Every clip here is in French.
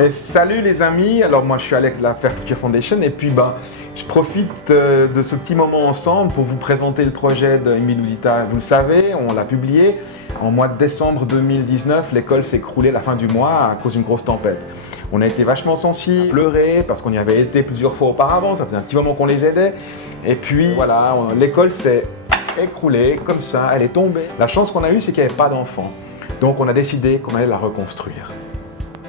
Et salut les amis, alors moi je suis Alex de la Faire Future Foundation et puis je profite de ce petit moment ensemble pour vous présenter le projet de Mbinudita. Vous le savez, on l'a publié en mois de décembre 2019, l'école s'est écroulée à la fin du mois à cause d'une grosse tempête. On a été vachement sensibles, pleuré parce qu'on y avait été plusieurs fois auparavant, ça faisait un petit moment qu'on les aidait. Et puis voilà, l'école s'est écroulée comme ça, elle est tombée. La chance qu'on a eue, c'est qu'il n'y avait pas d'enfants. Donc on a décidé qu'on allait la reconstruire.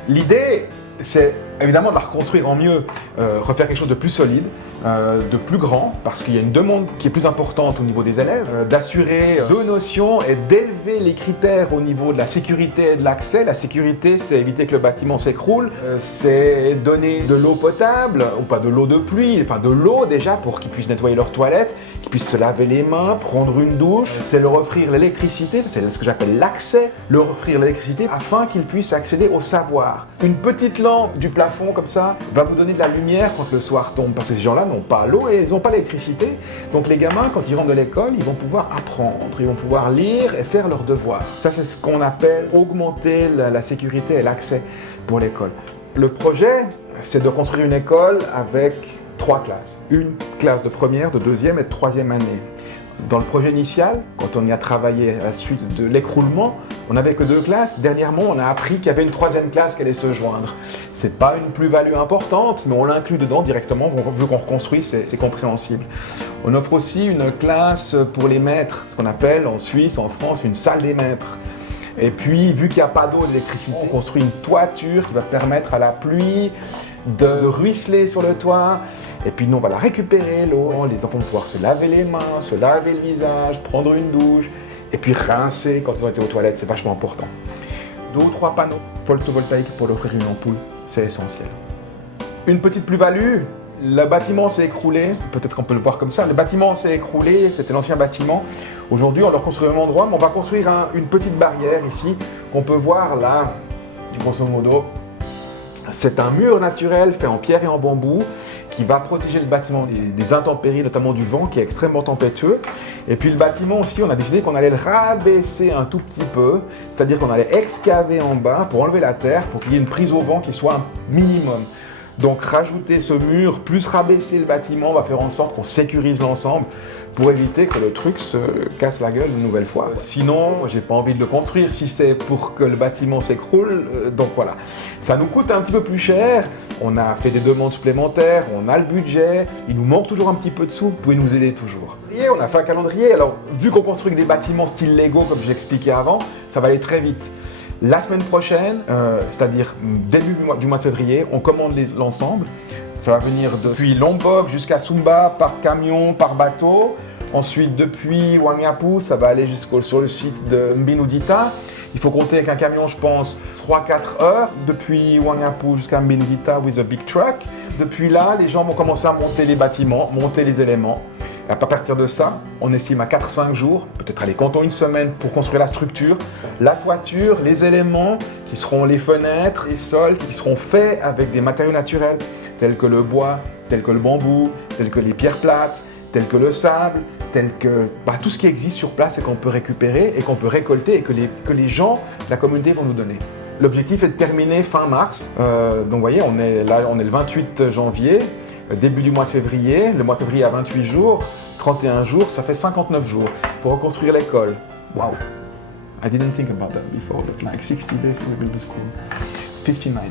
L'idée, c'est évidemment de la reconstruire en mieux, refaire quelque chose de plus solide, de plus grand, parce qu'il y a une demande qui est plus importante au niveau des élèves, d'assurer deux notions et d'élever les critères au niveau de la sécurité et de l'accès. La sécurité, c'est éviter que le bâtiment s'écroule, c'est donner de l'eau potable, ou pas de l'eau de pluie, enfin de l'eau déjà pour qu'ils puissent nettoyer leurs toilettes, qu'ils puissent se laver les mains, prendre une douche, c'est leur offrir l'électricité, c'est ce que j'appelle l'accès, leur offrir l'électricité afin qu'ils puissent accéder au savoir. Une petite lampe du plafond comme ça va vous donner de la lumière quand le soir tombe, parce que ces gens-là n'ont pas l'eau et ils n'ont pas l'électricité. Donc les gamins, quand ils rentrent de l'école, ils vont pouvoir apprendre, ils vont pouvoir lire et faire leurs devoirs. Ça, c'est ce qu'on appelle augmenter la sécurité et l'accès pour l'école. Le projet, c'est de construire une école avec 3 classes. Une classe de première, de deuxième et de troisième année. Dans le projet initial, quand on y a travaillé à la suite de l'écroulement, on n'avait que 2 classes. Dernièrement, on a appris qu'il y avait une 3e classe qui allait se joindre. C'est pas une plus-value importante, mais on l'inclut dedans directement, vu qu'on reconstruit, c'est compréhensible. On offre aussi une classe pour les maîtres, ce qu'on appelle en Suisse, en France, une salle des maîtres. Et puis, vu qu'il n'y a pas d'eau et d'électricité, on construit une toiture qui va permettre à la pluie de ruisseler sur le toit. Et puis nous, on va la récupérer, l'eau. Les enfants vont pouvoir se laver les mains, se laver le visage, prendre une douche, et puis rincer quand ils ont été aux toilettes, c'est vachement important. 2 ou 3 panneaux photovoltaïques pour leur offrir une ampoule, c'est essentiel. Une petite plus-value, le bâtiment s'est écroulé, peut-être qu'on peut le voir comme ça, le bâtiment s'est écroulé, c'était l'ancien bâtiment. Aujourd'hui, on leur construit le même endroit, mais on va construire une petite barrière ici, qu'on peut voir là, grosso modo. C'est un mur naturel fait en pierre et en bambou qui va protéger le bâtiment des intempéries, notamment du vent qui est extrêmement tempétueux. Et puis le bâtiment aussi, on a décidé qu'on allait le rabaisser un tout petit peu, c'est-à-dire qu'on allait excaver en bas pour enlever la terre, pour qu'il y ait une prise au vent qui soit un minimum. Donc rajouter ce mur plus rabaisser le bâtiment va faire en sorte qu'on sécurise l'ensemble pour éviter que le truc se casse la gueule une nouvelle fois. Sinon, j'ai pas envie de le construire si c'est pour que le bâtiment s'écroule. Donc voilà, ça nous coûte un petit peu plus cher. On a fait des demandes supplémentaires, on a le budget, il nous manque toujours un petit peu de sous, vous pouvez nous aider toujours. Et on a fait un calendrier, alors vu qu'on construit des bâtiments style Lego comme j'ai expliqué avant, ça va aller très vite. La semaine prochaine, c'est-à-dire début du mois de février, on commande l'ensemble. Ça va venir depuis Lombok jusqu'à Sumba par camion, par bateau. Ensuite, depuis Wangapu, ça va aller sur le site de Mbinudita. Il faut compter avec un camion, je pense, 3-4 heures depuis Wangapu jusqu'à Mbinudita with a big truck. Depuis là, les gens vont commencer à monter les bâtiments, monter les éléments. Et à partir de ça, on estime à 4-5 jours, peut-être aller comptons une semaine pour construire la structure, la toiture, les éléments qui seront les fenêtres, les sols, qui seront faits avec des matériaux naturels tels que le bois, tels que le bambou, tels que les pierres plates, tels que le sable, tels que tout ce qui existe sur place et qu'on peut récupérer et qu'on peut récolter et que les gens de la communauté vont nous donner. L'objectif est de terminer fin mars, donc vous voyez, on est le 28 janvier, début du mois de février, le mois de février a 28 jours, 31 jours, ça fait 59 jours. Il faut reconstruire l'école. Wow! I didn't think about that before, but like 60 days to rebuild the school. 59.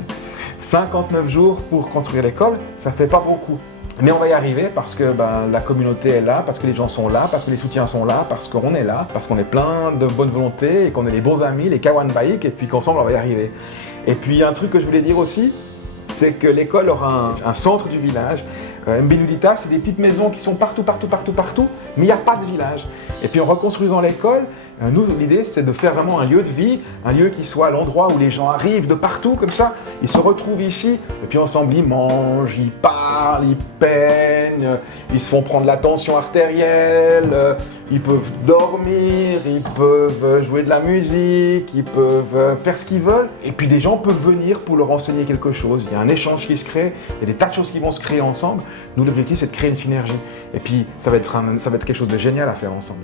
59 jours pour construire l'école, ça fait pas beaucoup. Mais on va y arriver parce que la communauté est là, parce que les gens sont là, parce que les soutiens sont là, parce qu'on est là, parce qu'on est plein de bonne volonté et qu'on est les bons amis, les Kawan Baik, et puis qu'ensemble on va y arriver. Et puis un truc que je voulais dire aussi, c'est que l'école aura un centre du village. Mbinudita, c'est des petites maisons qui sont partout, mais il n'y a pas de village. Et puis en reconstruisant l'école, nous, l'idée, c'est de faire vraiment un lieu de vie, un lieu qui soit l'endroit où les gens arrivent de partout, comme ça, ils se retrouvent ici, et puis ensemble, ils mangent, ils parlent, ils peignent, ils se font prendre la tension artérielle, ils peuvent dormir, ils peuvent jouer de la musique, ils peuvent faire ce qu'ils veulent, et puis des gens peuvent venir pour leur enseigner quelque chose. Il y a un échange qui se crée, il y a des tas de choses qui vont se créer ensemble. Nous, l'objectif, c'est de créer une synergie. Et puis, ça va être quelque chose de génial à faire ensemble.